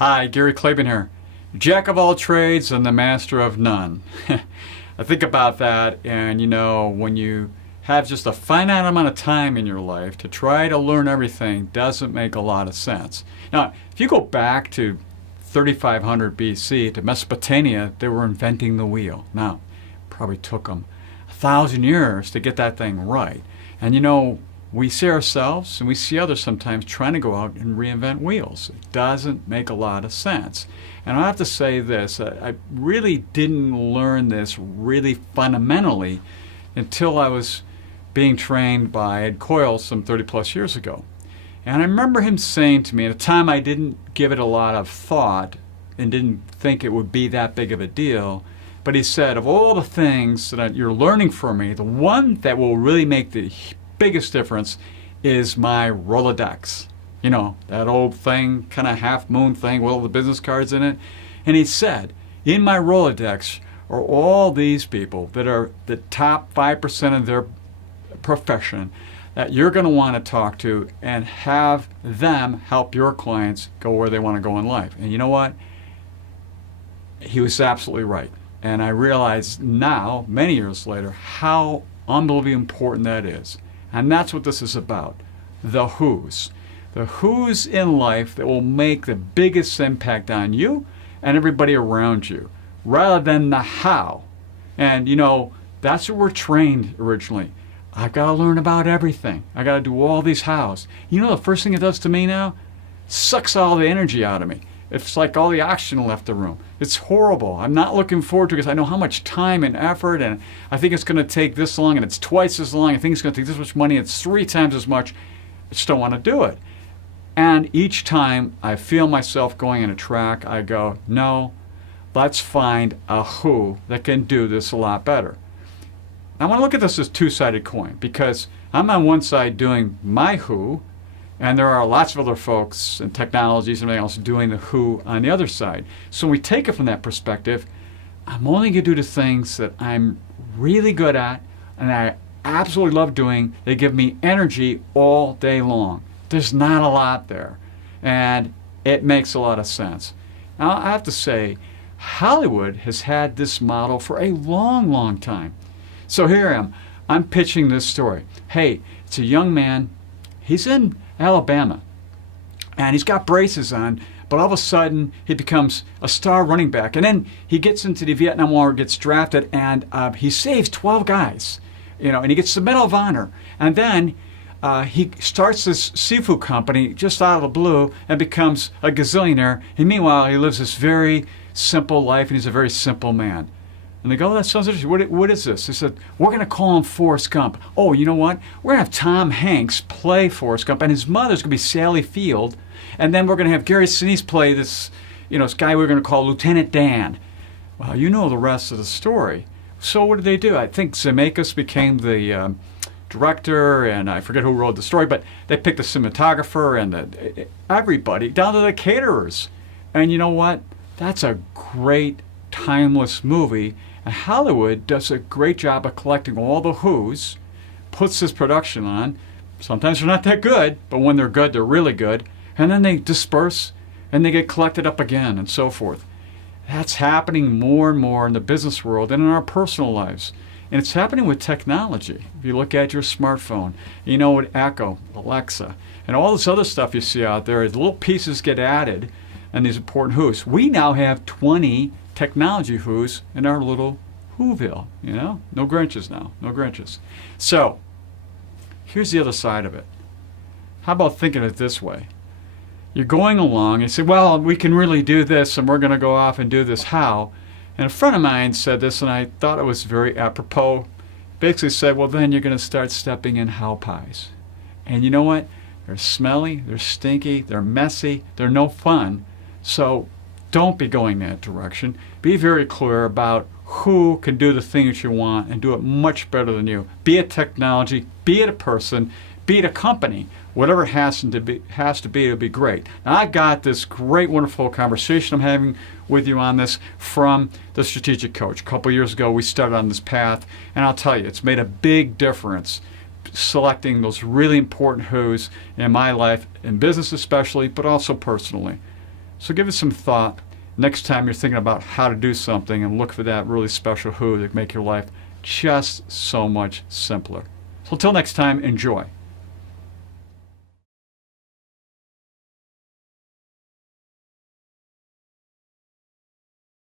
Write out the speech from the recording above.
Hi, Gary Claiborne here. Jack of all trades and the master of none. I think about that, and when you have just a finite amount of time in your life to try to learn everything doesn't make a lot of sense. Now, if you go back to 3500 BC to Mesopotamia, they were inventing the wheel. Now, it probably took them 1,000 years to get that thing right. And we see ourselves and we see others sometimes trying to go out and reinvent wheels. It doesn't make a lot of sense. And I have to say this, I really didn't learn this really fundamentally until I was being trained by Coyle some 30 plus years ago. And I remember him saying to me, at a time I didn't give it a lot of thought and didn't think it would be that big of a deal, but he said, of all the things that you're learning from me, the one that will really make the biggest difference is my Rolodex. That old thing, kind of half moon thing with all the business cards in it. And he said, in my Rolodex are all these people that are the top 5% of their profession that you're going to want to talk to and have them help your clients go where they want to go in life. And you know what? He was absolutely right. And I realize now, many years later, how unbelievably important that is. And that's what this is about, the who's. The who's in life that will make the biggest impact on you and everybody around you, rather than the how. And that's what we're trained originally. I've got to learn about everything. I got to do all these hows. The first thing it does to me now? Sucks all the energy out of me. It's like all the oxygen left the room. It's horrible. I'm not looking forward to it because I know how much time and effort, and I think it's going to take this long, and it's twice as long. I think it's going to take this much money, and it's 3 times as much. I just don't want to do it. And each time I feel myself going in a track, I go, no, let's find a who that can do this a lot better. I want to look at this as a two-sided coin, because I'm on one side doing my who, and there are lots of other folks and technologies and everything else doing the who on the other side. So when we take it from that perspective, I'm only going to do the things that I'm really good at and I absolutely love doing. They give me energy all day long. There's not a lot there, and it makes a lot of sense. Now, I have to say, Hollywood has had this model for a long, long time. So here I am. I'm pitching this story. Hey, it's a young man. He's in Alabama, and he's got braces on, but all of a sudden he becomes a star running back, and then he gets into the Vietnam War, gets drafted, and he saves 12 guys, and he gets the Medal of Honor, and then he starts this seafood company just out of the blue and becomes a gazillionaire, and meanwhile he lives this very simple life, and he's a very simple man. And they go, oh, that sounds interesting. What is this? They said, we're going to call him Forrest Gump. Oh, you know what? We're going to have Tom Hanks play Forrest Gump, and his mother's going to be Sally Field. And then we're going to have Gary Sinise play this guy we're going to call Lieutenant Dan. Well, you know the rest of the story. So what did they do? I think Zemeckis became the director, and I forget who wrote the story, but they picked the cinematographer and everybody, down to the caterers. And you know what? That's a great, timeless movie. And Hollywood does a great job of collecting all the who's, puts this production on. Sometimes they're not that good, but when they're good, they're really good. And then they disperse and they get collected up again and so forth. That's happening more and more in the business world and in our personal lives. And it's happening with technology. If you look at your smartphone, with Echo, Alexa, and all this other stuff you see out there, the little pieces get added and these important who's. We now have 20 technology who's in our little Whoville, No Grinches now, no Grinches. So, here's the other side of it. How about thinking it this way? You're going along and you say, well, we can really do this and we're going to go off and do this how? And a friend of mine said this and I thought it was very apropos. Basically said, well, then you're going to start stepping in how pies. And you know what? They're smelly, they're stinky, they're messy, they're no fun. So don't be going that direction. Be very clear about who can do the thing that you want and do it much better than you. Be it technology, be it a person, be it a company. Whatever it has to be, it'll be great. Now, I got this great, wonderful conversation I'm having with you on this from the Strategic Coach. A couple years ago, we started on this path, and I'll tell you, it's made a big difference selecting those really important who's in my life, in business especially, but also personally. So give it some thought next time you're thinking about how to do something, and look for that really special who that make your life just so much simpler. So until next time, enjoy.